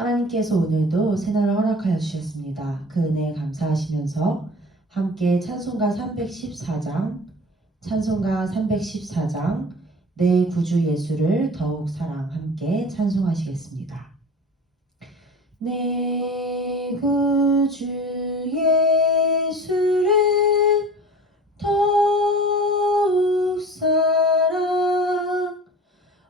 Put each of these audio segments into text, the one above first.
하나님께서 오늘도 새날을 허락하여 주셨습니다. 그 은혜에 감사하시면서 함께 찬송가 314장 내 구주 예수를 더욱 사랑 함께 찬송하시겠습니다. 내 구주 예수를 더욱 사랑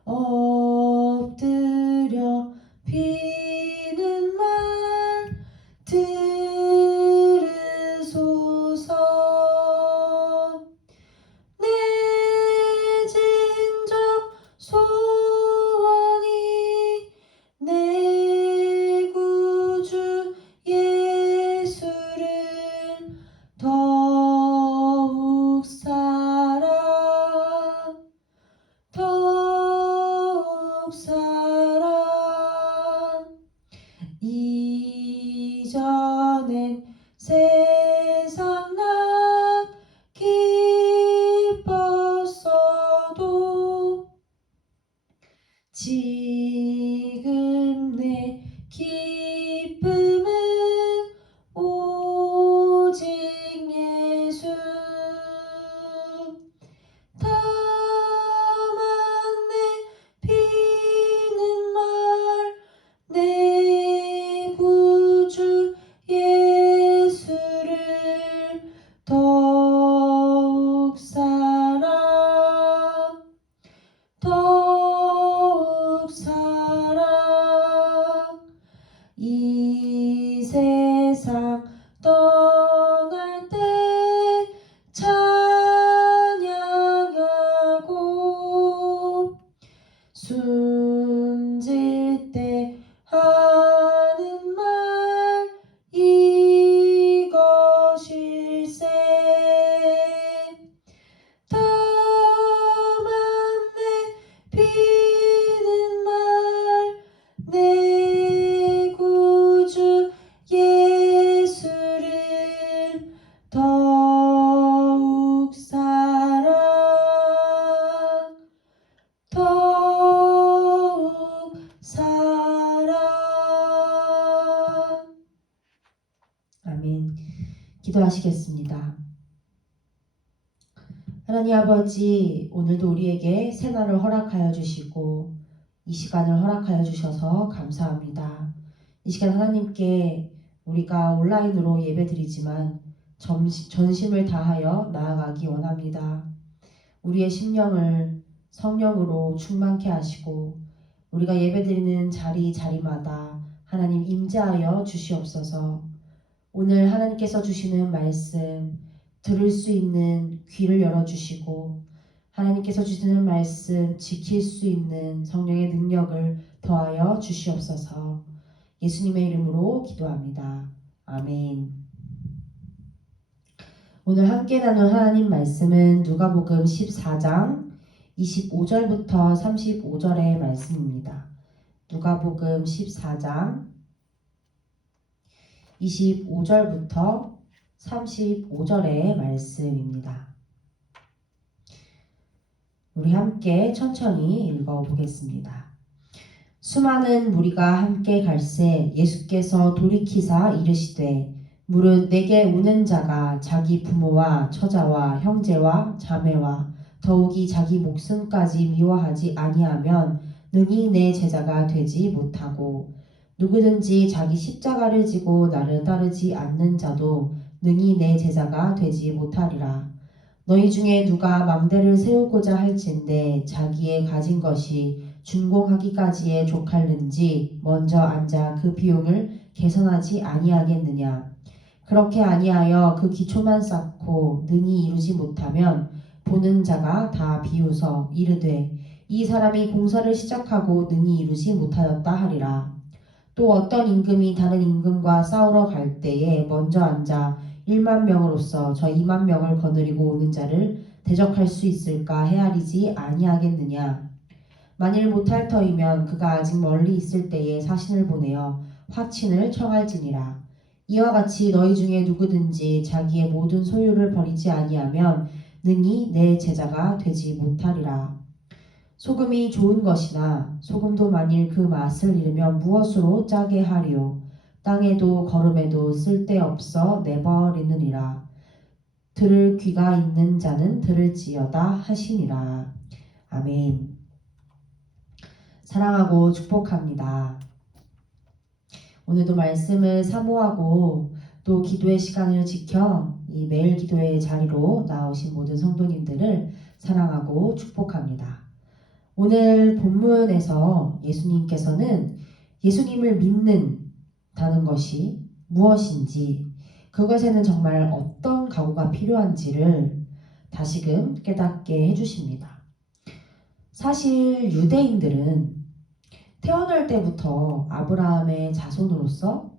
엎드려 비는 말 들으소서. 내 진정 소원이 내 구주 예수를 더욱 사랑 이전엔 세상 난 기뻤어도 지금 내 기쁨은 오직 예수. 다만 내 비는 말 내 구주 예수를 더욱 사랑 이 세상 떠날 때 찬양하고 숨질 때 하는 말 이것일세. 다만 내 비는 말 내 구주 예수를 더욱 사랑 아멘. 기도하시겠습니다. 하나님 아버지, 오늘도 우리에게 새날을 허락하여 주시고 이 시간을 허락하여 주셔서 감사합니다. 이 시간 하나님께 우리가 온라인으로 예배드리지만 전심을 다하여 나아가기 원합니다. 우리의 심령을 성령으로 충만케 하시고 우리가 예배드리는 자리마다 하나님 임재하여 주시옵소서. 오늘 하나님께서 주시는 말씀 들을 수 있는 귀를 열어주시고 하나님께서 주시는 말씀 지킬 수 있는 성령의 능력을 더하여 주시옵소서. 예수님의 이름으로 기도합니다. 아멘. 오늘 함께 나눌 하나님 말씀은 누가복음 14장 25절부터 35절의 말씀입니다. 누가복음 14장 25절부터 35절의 말씀입니다. 우리 함께 천천히 읽어보겠습니다. 수많은 무리가 함께 갈새 예수께서 돌이키사 이르시되 무릇 내게 우는 자가 자기 부모와 처자와 형제와 자매와 더욱이 자기 목숨까지 미워하지 아니하면 능히 내 제자가 되지 못하고 누구든지 자기 십자가를 지고 나를 따르지 않는 자도 능히 내 제자가 되지 못하리라. 너희 중에 누가 망대를 세우고자 할진대 자기의 가진 것이 준공하기까지에 족할는지 먼저 앉아 그 비용을 계산하지 아니하겠느냐. 그렇게 아니하여 그 기초만 쌓고 능히 이루지 못하면 보는 자가 다 비웃어 이르되 이 사람이 공사를 시작하고 능히 이루지 못하였다 하리라. 또 어떤 임금이 다른 임금과 싸우러 갈 때에 먼저 앉아 1만 명으로서 저 2만 명을 거느리고 오는 자를 대적할 수 있을까 헤아리지 아니하겠느냐. 만일 못할 터이면 그가 아직 멀리 있을 때에 사신을 보내어 화친을 청할지니라. 이와 같이 너희 중에 누구든지 자기의 모든 소유를 버리지 아니하면 능히 내 제자가 되지 못하리라. 소금이 좋은 것이나 소금도 만일 그 맛을 잃으면 무엇으로 짜게 하리요. 땅에도 거름에도 쓸데없어 내버리느니라. 들을 귀가 있는 자는 들을지어다 하시니라. 아멘. 사랑하고 축복합니다. 오늘도 말씀을 사모하고 또 기도의 시간을 지켜 이 매일 기도의 자리로 나오신 모든 성도님들을 사랑하고 축복합니다. 오늘 본문에서 예수님께서는 예수님을 믿는다는 것이 무엇인지, 그것에는 정말 어떤 각오가 필요한지를 다시금 깨닫게 해주십니다. 사실 유대인들은 태어날 때부터 아브라함의 자손으로서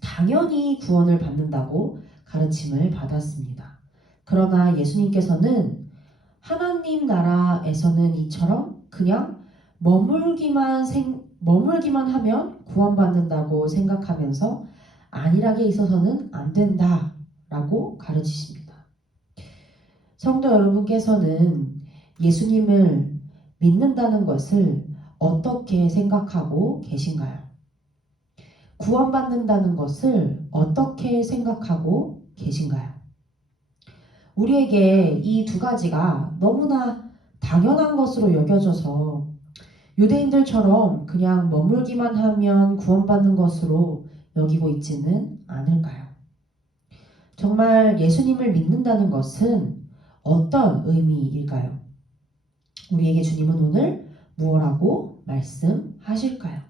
당연히 구원을 받는다고 가르침을 받았습니다. 그러나 예수님께서는 하나님 나라에서는 이처럼 그냥 머물기만 하면 구원받는다고 생각하면서 안일하게 있어서는 안 된다라고 가르치십니다. 성도 여러분께서는 예수님을 믿는다는 것을 어떻게 생각하고 계신가요? 구원받는다는 것을 어떻게 생각하고 계신가요? 우리에게 이 두 가지가 너무나 당연한 것으로 여겨져서 유대인들처럼 그냥 머물기만 하면 구원받는 것으로 여기고 있지는 않을까요? 정말 예수님을 믿는다는 것은 어떤 의미일까요? 우리에게 주님은 오늘 무엇라고 말씀하실까요?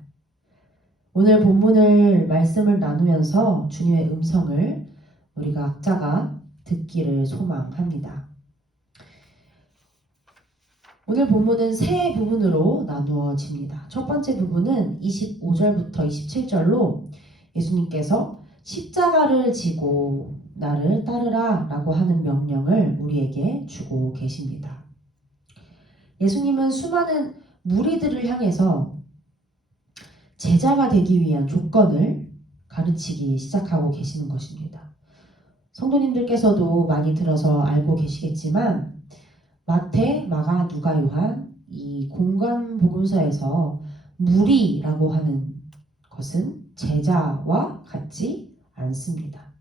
오늘 본문을 말씀을 나누면서 주님의 음성을 우리가 각자가 듣기를 소망합니다. 오늘 본문은 세 부분으로 나누어집니다. 첫 번째 부분은 25절부터 27절로 예수님께서 십자가를 지고 나를 따르라 라고 하는 명령을 우리에게 주고 계십니다. 예수님은 수많은 무리들을 향해서 제자가 되기 위한 조건을 가르치기 시작하고 계시는 것입니다. 성도님들께서도 많이 들어서 알고 계시겠지만 마태, 마가, 누가, 요한 이 공간 복음서에서 무리라고 하는 것은 제자와 같지 않습니다.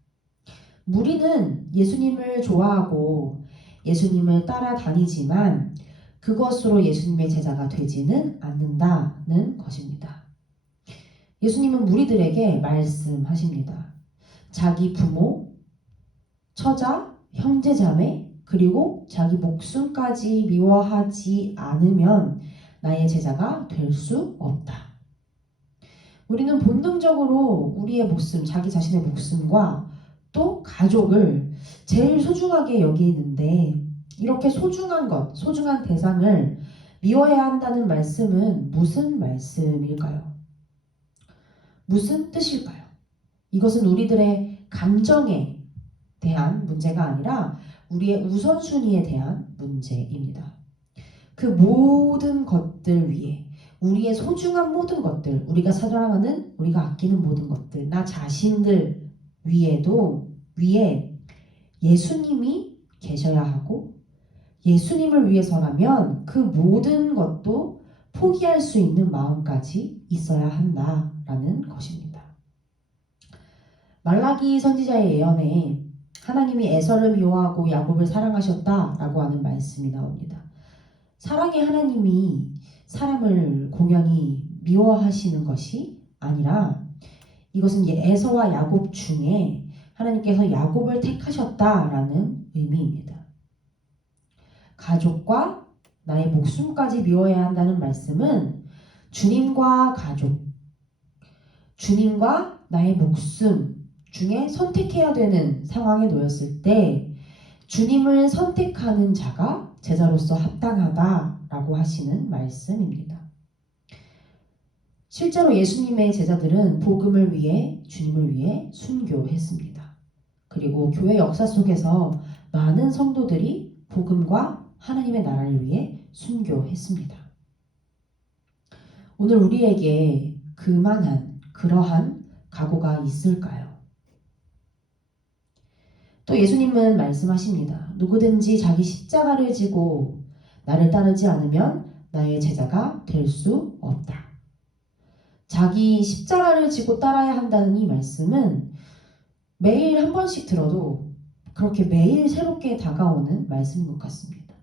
무리는 예수님을 좋아하고 예수님을 따라다니지만 그것으로 예수님의 제자가 되지는 않는다는 것입니다. 예수님은 무리들에게 말씀하십니다. 자기 부모, 처자, 형제자매, 그리고 자기 목숨까지 미워하지 않으면 나의 제자가 될 수 없다. 우리는 본능적으로 우리의 목숨, 자기 자신의 목숨과 또 가족을 제일 소중하게 여기는데 이렇게 소중한 것, 소중한 대상을 미워해야 한다는 말씀은 무슨 말씀일까요? 무슨 뜻일까요? 이것은 우리들의 감정에 대한 문제가 아니라 우리의 우선순위에 대한 문제입니다. 그 모든 것들 위에 우리의 소중한 모든 것들, 우리가 사랑하는, 우리가 아끼는 모든 것들, 나 자신들 위에 예수님이 계셔야 하고 예수님을 위해서라면 그 모든 것도 포기할 수 있는 마음까지 있어야 한다라는 것입니다. 말라기 선지자의 예언에 하나님이 에서를 미워하고 야곱을 사랑하셨다라고 하는 말씀이 나옵니다. 사랑의 하나님이 사람을 공연히 미워하시는 것이 아니라 이것은 에서와 야곱 중에 하나님께서 야곱을 택하셨다라는 의미입니다. 가족과 나의 목숨까지 미워해야 한다는 말씀은 주님과 가족, 주님과 나의 목숨 중에 선택해야 되는 상황에 놓였을 때 주님을 선택하는 자가 제자로서 합당하다라고 하시는 말씀입니다. 실제로 예수님의 제자들은 복음을 위해 주님을 위해 순교했습니다. 그리고 교회 역사 속에서 많은 성도들이 복음과 하나님의 나라를 위해 순교했습니다. 오늘 우리에게 그러한 각오가 있을까요? 또 예수님은 말씀하십니다. 누구든지 자기 십자가를 지고 나를 따르지 않으면 나의 제자가 될 수 없다. 자기 십자가를 지고 따라야 한다는 이 말씀은 매일 한 번씩 들어도 그렇게 매일 새롭게 다가오는 말씀인 것 같습니다.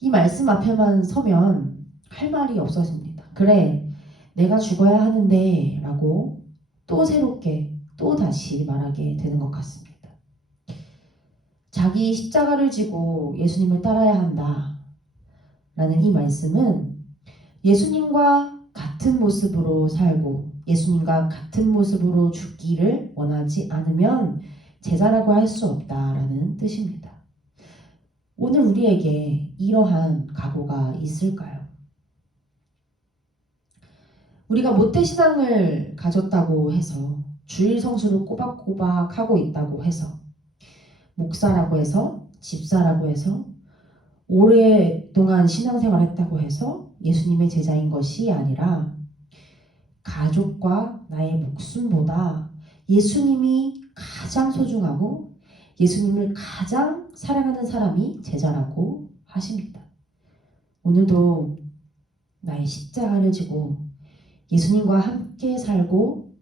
이 말씀 앞에만 서면 할 말이 없어집니다. 그래, 내가 죽어야 하는데 라고 또 새롭게 또 다시 말하게 되는 것 같습니다. 자기 십자가를 지고 예수님을 따라야 한다 라는 이 말씀은 예수님과 같은 모습으로 살고 예수님과 같은 모습으로 죽기를 원하지 않으면 제자라고 할 수 없다라는 뜻입니다. 오늘 우리에게 이러한 각오가 있을까요? 우리가 모태신앙을 가졌다고 해서 주일 성수를 꼬박꼬박 하고 있다고 해서 목사라고 해서 집사라고 해서 오랫동안 신앙생활 했다고 해서 예수님의 제자인 것이 아니라 가족과 나의 목숨보다 예수님이 가장 소중하고 예수님을 가장 사랑하는 사람이 제자라고 하십니다. 오늘도 나의 십자가를 지고 예수님과 함께 살고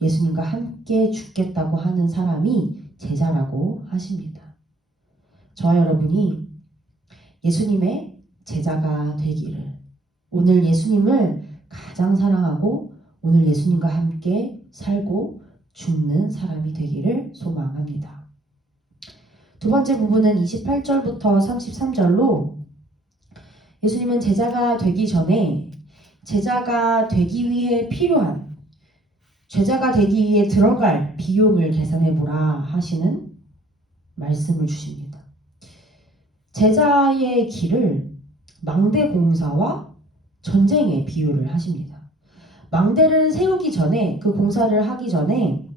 예수님과 함께 죽겠다고 하는 사람이 제자라고 하십니다. 저와 여러분이 예수님의 제자가 되기를, 오늘 예수님을 가장 사랑하고 오늘 예수님과 함께 살고 죽는 사람이 되기를 소망합니다. 두 번째 부분은 28절부터 33절로 예수님은 제자가 되기 전에 제자가 되기 위해 필요한, 제자가 되기 위해 들어갈 비용을 계산해보라 하시는 말씀을 주십니다. 제자의 길을 망대 공사와 전쟁에 비유를 하십니다. 망대를 세우기 전에, 그 공사를 하기 전에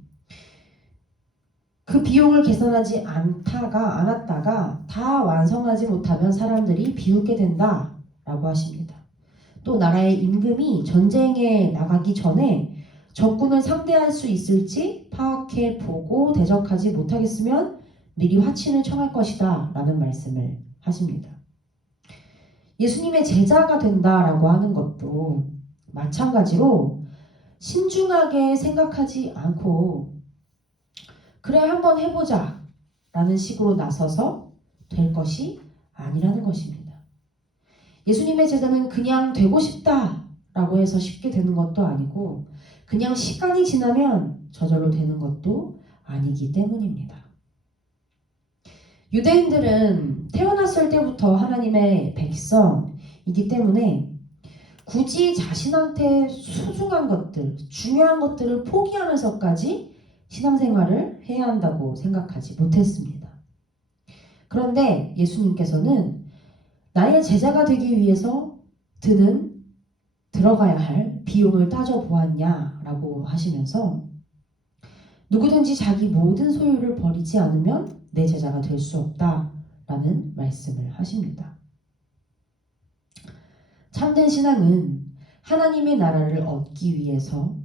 그 비용을 계산하지 않았다가 다 완성하지 못하면 사람들이 비웃게 된다라고 하십니다. 또 나라의 임금이 전쟁에 나가기 전에 적군을 상대할 수 있을지 파악해 보고 대적하지 못하겠으면 미리 화친을 청할 것이다 라는 말씀을 하십니다. 예수님의 제자가 된다라고 하는 것도 마찬가지로 신중하게 생각하지 않고 그래 한번 해보자 라는 식으로 나서서 될 것이 아니라는 것입니다. 예수님의 제자는 그냥 되고 싶다 라고 해서 쉽게 되는 것도 아니고 그냥 시간이 지나면 저절로 되는 것도 아니기 때문입니다. 유대인들은 태어났을 때부터 하나님의 백성이기 때문에 굳이 자신한테 소중한 것들, 중요한 것들을 포기하면서까지 신앙생활을 해야 한다고 생각하지 못했습니다. 그런데 예수님께서는 나의 제자가 되기 위해서 들어가야 할 비용을 따져보았냐라고 하시면서 누구든지 자기 모든 소유를 버리지 않으면 내 제자가 될 수 없다라는 말씀을 하십니다. 참된 신앙은 하나님의 나라를 얻기 위해서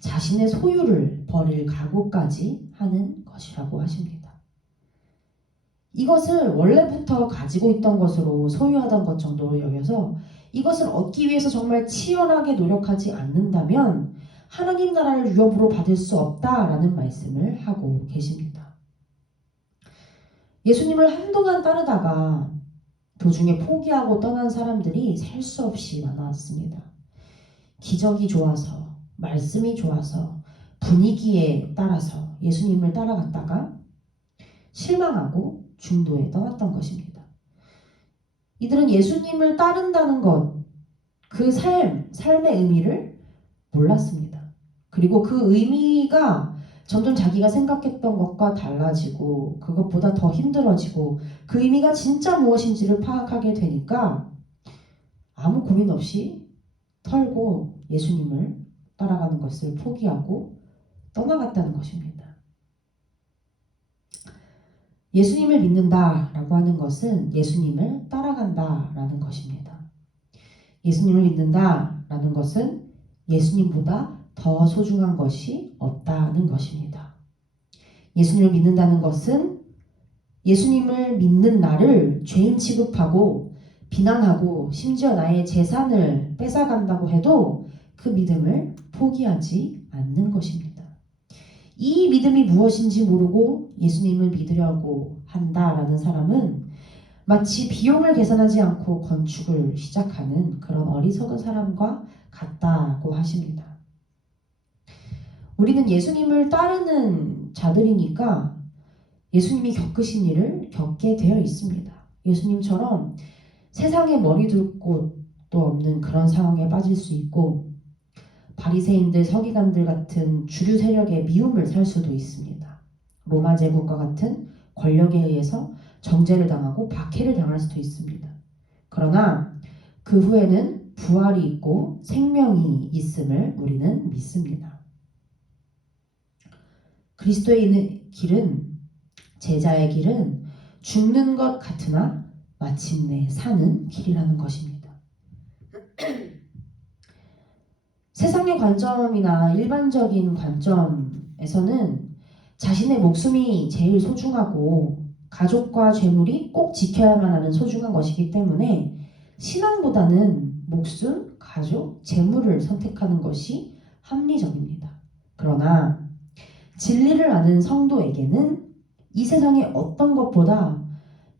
자신의 소유를 버릴 각오까지 하는 것이라고 하십니다. 이것을 원래부터 가지고 있던 것으로 소유하던 것 정도로 여겨서 이것을 얻기 위해서 정말 치열하게 노력하지 않는다면 하나님 나라를 유업으로 받을 수 없다라는 말씀을 하고 계십니다. 예수님을 한동안 따르다가 도중에 포기하고 떠난 사람들이 셀 수 없이 많았습니다. 기적이 좋아서, 말씀이 좋아서, 분위기에 따라서 예수님을 따라갔다가 실망하고 중도에 떠났던 것입니다. 이들은 예수님을 따른다는 것, 그 삶의 의미를 몰랐습니다. 그리고 그 의미가 점점 자기가 생각했던 것과 달라지고 그것보다 더 힘들어지고 그 의미가 진짜 무엇인지를 파악하게 되니까 아무 고민 없이 털고 예수님을 따라가는 것을 포기하고 떠나갔다는 것입니다. 예수님을 믿는다라고 하는 것은 예수님을 따라간다라는 것입니다. 예수님을 믿는다라는 것은 예수님보다 더 소중한 것이 없다는 것입니다. 예수님을 믿는다는 것은 예수님을 믿는 나를 죄인 취급하고 비난하고 심지어 나의 재산을 뺏어간다고 해도 그 믿음을 포기하지 않는 것입니다. 이 믿음이 무엇인지 모르고 예수님을 믿으려고 한다라는 사람은 마치 비용을 계산하지 않고 건축을 시작하는 그런 어리석은 사람과 같다고 하십니다. 우리는 예수님을 따르는 자들이니까 예수님이 겪으신 일을 겪게 되어 있습니다. 예수님처럼 세상에 머리 둘 곳도 없는 그런 상황에 빠질 수 있고 바리새인들, 서기관들 같은 주류 세력의 미움을 살 수도 있습니다. 로마 제국과 같은 권력에 의해서 정죄를 당하고 박해를 당할 수도 있습니다. 그러나 그 후에는 부활이 있고 생명이 있음을 우리는 믿습니다. 그리스도의 길은, 제자의 길은 죽는 것 같으나 마침내 사는 길이라는 것입니다. 세상의 관점이나 일반적인 관점에서는 자신의 목숨이 제일 소중하고 가족과 재물이 꼭 지켜야만 하는 소중한 것이기 때문에 신앙보다는 목숨, 가족, 재물을 선택하는 것이 합리적입니다. 그러나 진리를 아는 성도에게는 이 세상의 어떤 것보다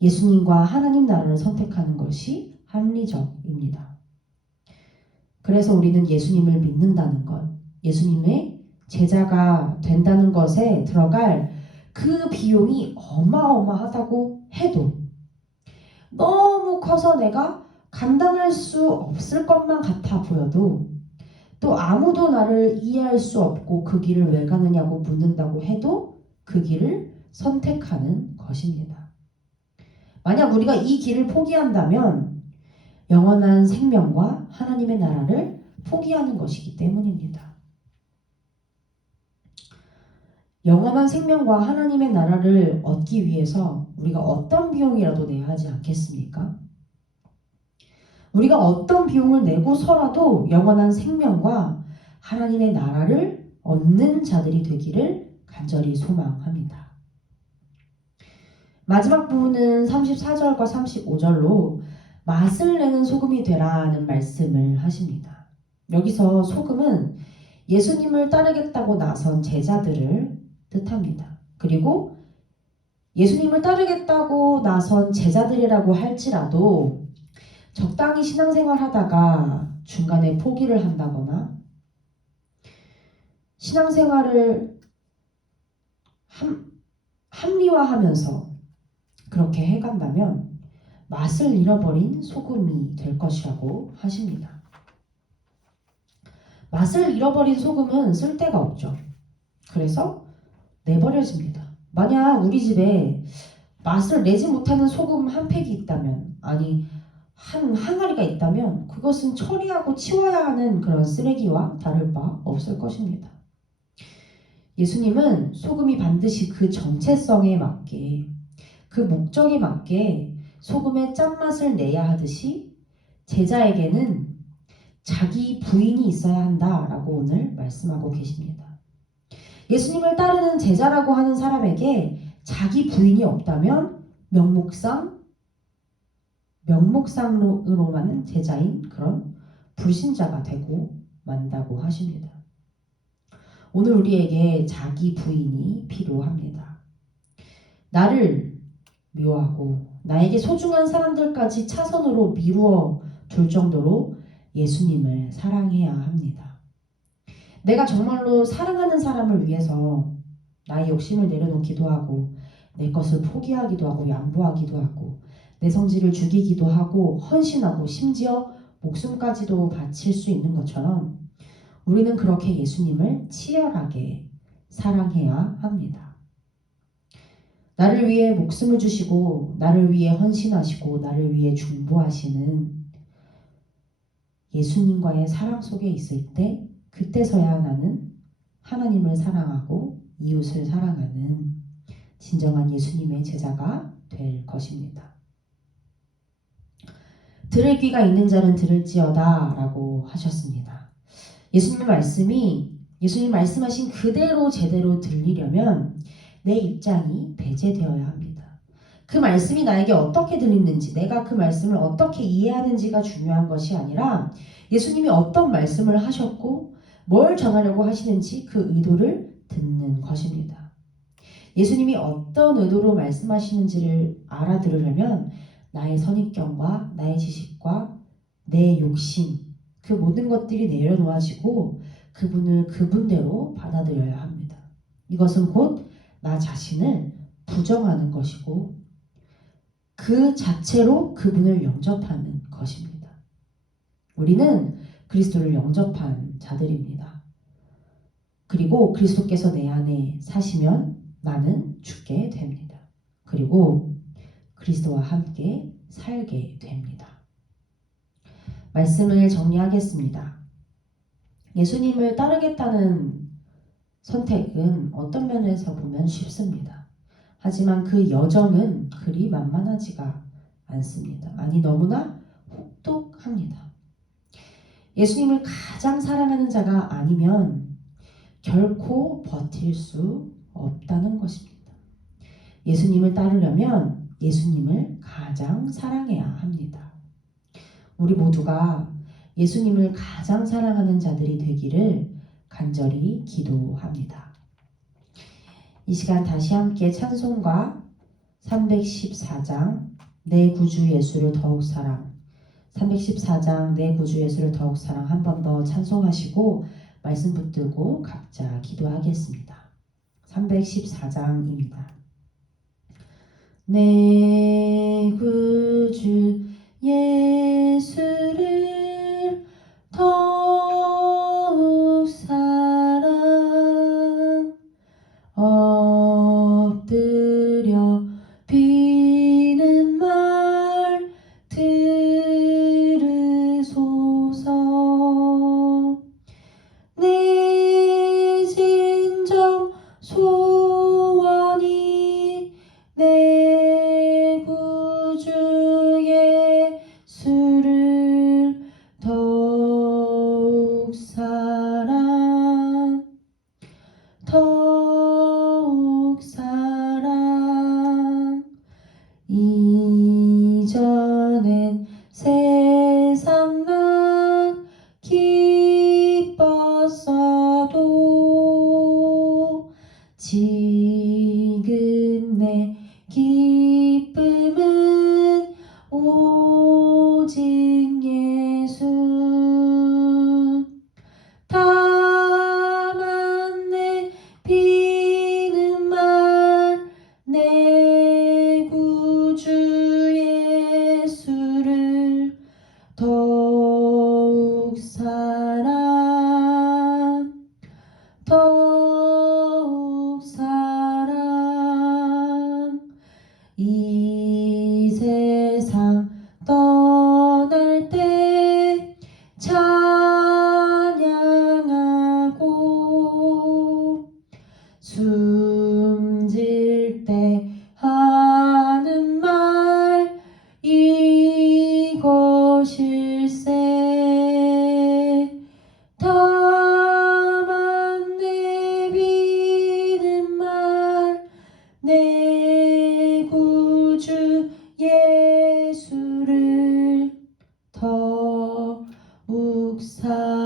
예수님과 하나님 나라를 선택하는 것이 합리적입니다. 그래서 우리는 예수님을 믿는다는 것, 예수님의 제자가 된다는 것에 들어갈 그 비용이 어마어마하다고 해도 너무 커서 내가 감당할 수 없을 것만 같아 보여도 또 아무도 나를 이해할 수 없고 그 길을 왜 가느냐고 묻는다고 해도 그 길을 선택하는 것입니다. 만약 우리가 이 길을 포기한다면 영원한 생명과 하나님의 나라를 포기하는 것이기 때문입니다. 영원한 생명과 하나님의 나라를 얻기 위해서 우리가 어떤 비용이라도 내야 하지 않겠습니까? 우리가 어떤 비용을 내고서라도 영원한 생명과 하나님의 나라를 얻는 자들이 되기를 간절히 소망합니다. 마지막 부분은 34절과 35절로 맛을 내는 소금이 되라는 말씀을 하십니다. 여기서 소금은 예수님을 따르겠다고 나선 제자들을 뜻합니다. 그리고 예수님을 따르겠다고 나선 제자들이라고 할지라도 적당히 신앙생활 하다가 중간에 포기를 한다거나 신앙생활을 합리화하면서 그렇게 해간다면 맛을 잃어버린 소금이 될 것이라고 하십니다. 맛을 잃어버린 소금은 쓸데가 없죠. 그래서 내버려집니다. 만약 우리 집에 맛을 내지 못하는 소금 한 팩이 있다면, 아니 한 항아리가 있다면 그것은 처리하고 치워야 하는 그런 쓰레기와 다를 바 없을 것입니다. 예수님은 소금이 반드시 그 정체성에 맞게, 그 목적에 맞게 소금의 짠맛을 내야 하듯이 제자에게는 자기 부인이 있어야 한다라고 오늘 말씀하고 계십니다. 예수님을 따르는 제자라고 하는 사람에게 자기 부인이 없다면 명목상으로만은 제자인 그런 불신자가 되고 만다고 하십니다. 오늘 우리에게 자기 부인이 필요합니다. 나를 미워하고 나에게 소중한 사람들까지 차선으로 미루어 둘 정도로 예수님을 사랑해야 합니다. 내가 정말로 사랑하는 사람을 위해서 나의 욕심을 내려놓기도 하고 내 것을 포기하기도 하고 양보하기도 하고 내 성질을 죽이기도 하고 헌신하고 심지어 목숨까지도 바칠 수 있는 것처럼 우리는 그렇게 예수님을 치열하게 사랑해야 합니다. 나를 위해 목숨을 주시고 나를 위해 헌신하시고 나를 위해 중보하시는 예수님과의 사랑 속에 있을 때 그때서야 나는 하나님을 사랑하고 이웃을 사랑하는 진정한 예수님의 제자가 될 것입니다. 들을 귀가 있는 자는 들을지어다 라고 하셨습니다. 예수님 말씀하신 그대로 제대로 들리려면 내 입장이 배제되어야 합니다. 그 말씀이 나에게 어떻게 들리는지, 내가 그 말씀을 어떻게 이해하는지가 중요한 것이 아니라 예수님이 어떤 말씀을 하셨고 뭘 전하려고 하시는지 그 의도를 듣는 것입니다. 예수님이 어떤 의도로 말씀하시는지를 알아들으려면 나의 선입견과 나의 지식과 내 욕심, 그 모든 것들이 내려놓아지고 그분을 그분대로 받아들여야 합니다. 이것은 곧 나 자신을 부정하는 것이고 그 자체로 그분을 영접하는 것입니다. 우리는 그리스도를 영접한 자들입니다. 그리고 그리스도께서 내 안에 사시면 나는 죽게 됩니다. 그리고 그리스도와 함께 살게 됩니다. 말씀을 정리하겠습니다. 예수님을 따르겠다는 선택은 어떤 면에서 보면 쉽습니다. 하지만 그 여정은 그리 만만하지가 않습니다. 아니, 너무나 혹독합니다. 예수님을 가장 사랑하는 자가 아니면 결코 버틸 수 없다는 것입니다. 예수님을 따르려면 예수님을 가장 사랑해야 합니다. 우리 모두가 예수님을 가장 사랑하는 자들이 되기를 간절히 기도합니다. 이 시간 다시 함께 찬송가 314장 내 구주 예수를 더욱 사랑, 314장 내 구주 예수를 더욱 사랑 한 번 더 찬송하시고 말씀 붙들고 각자 기도하겠습니다. 314장입니다. 내 구주 예수를 더욱 사랑, 엎드려 비는 말 들으소서. 내 진정 소원이 내 구주 예수를 더욱 사랑, 더욱 사랑. 이전엔 세상 난 기뻤어도 지금 내 기쁨은 오직 예수. 다만 내 비는 말 내 구주 예수를 더욱 사랑, 더욱 사랑. 이 세상 떠날 때 찬양하고 숨질 때 하는 말 이것일세. 다만 내 비는 말 내 구주 예수를 더욱 사랑.